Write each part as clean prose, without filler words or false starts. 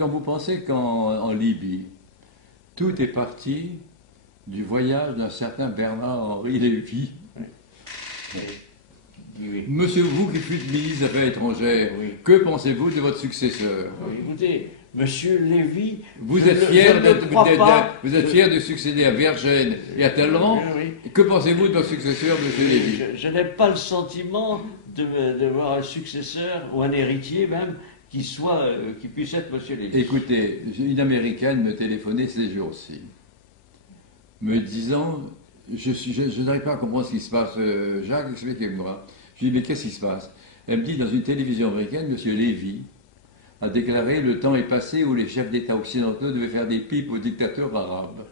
Quand vous pensez qu'en Libye, tout est parti du voyage d'un certain Bernard-Henri Lévy. Oui. Monsieur, vous qui fûtes ministre des Affaires étrangères, Oui. que pensez-vous de votre successeur? Écoutez, Monsieur Lévy, Vous êtes fier vous êtes fier de succéder à Vergène et à Talleyrand. Oui. Que pensez-vous de votre successeur, monsieur Lévy? Je n'ai pas le sentiment de voir un successeur ou un héritier même qui puisse être Monsieur Lévy. Écoutez, une Américaine me téléphonait ces jours-ci, me disant, je n'arrive pas à comprendre ce qui se passe, Jacques, expliquez-moi. Je lui dis, mais qu'est-ce qui se passe? Elle me dit, dans une télévision américaine, monsieur Lévy a déclaré, le temps est passé où les chefs d'État occidentaux devaient faire des pipes aux dictateurs arabes.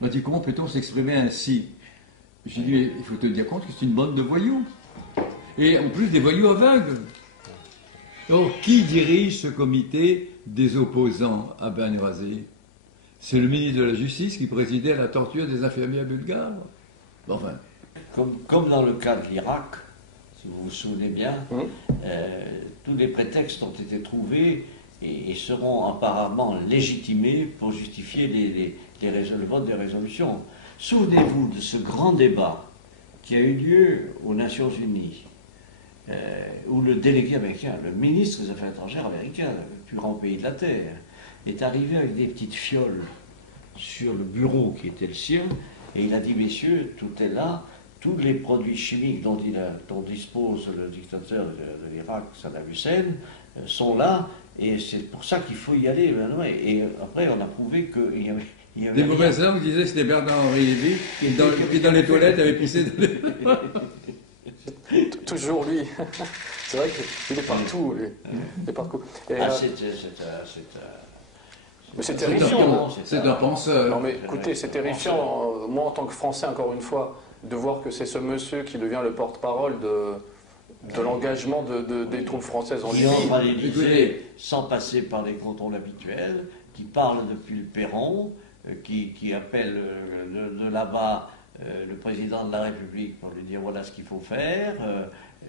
On m'a dit, comment peut-on s'exprimer ainsi? J'ai dit, il faut te dire compte que c'est une bande de voyous. Et en plus des voyous aveugles. Or, qui dirige ce comité des opposants à Benghazi? C'est le ministre de la Justice qui présidait à la torture des infirmières bulgares. Enfin. Comme dans le cas de l'Irak, si vous vous souvenez bien, tous les prétextes ont été trouvés et seront apparemment légitimés pour justifier le vote des résolutions. Souvenez-vous de ce grand débat qui a eu lieu aux Nations Unies, où le délégué américain, le ministre des Affaires étrangères américain, le plus grand pays de la Terre, est arrivé avec des petites fioles sur le bureau qui était le sien, et il a dit, messieurs, tout est là, tous les produits chimiques dont dispose le dictateur de l'Irak, Saddam Hussein, sont là, et c'est pour ça qu'il faut y aller. Et après, on a prouvé qu'il y avait... Des mauvaises langues disaient que c'était Bernard-Henri Lévy qui dans les toilettes avait pissé dans les... Toujours lui. C'est vrai qu'il est partout, lui. Il est partout. Mais c'est terrifiant. C'est un penseur. Non mais écoutez, c'est terrifiant. Moi, en tant que Français, encore une fois, de voir que c'est ce monsieur qui devient le porte-parole de l'engagement des troupes françaises en Libye. Qui entre à l'Élysée sans passer par les contrôles habituels, qui parle depuis le perron, qui appelle de là-bas le président de la République pour lui dire voilà ce qu'il faut faire,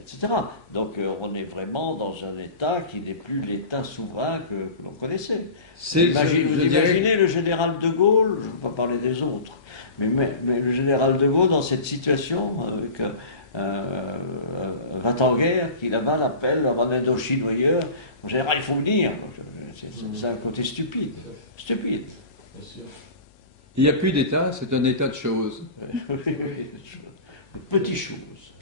etc. Donc on est vraiment dans un État qui n'est plus l'État souverain que l'on connaissait. Vous imaginez le général de Gaulle, je ne veux pas parler des autres, mais le général de Gaulle dans cette situation, avec va en guerre, qui là-bas l'appelle, en Indochine ou ailleurs, en général il faut venir. C'est un côté stupide. Stupide. Il n'y a plus d'État, c'est un état de choses. Petites choses.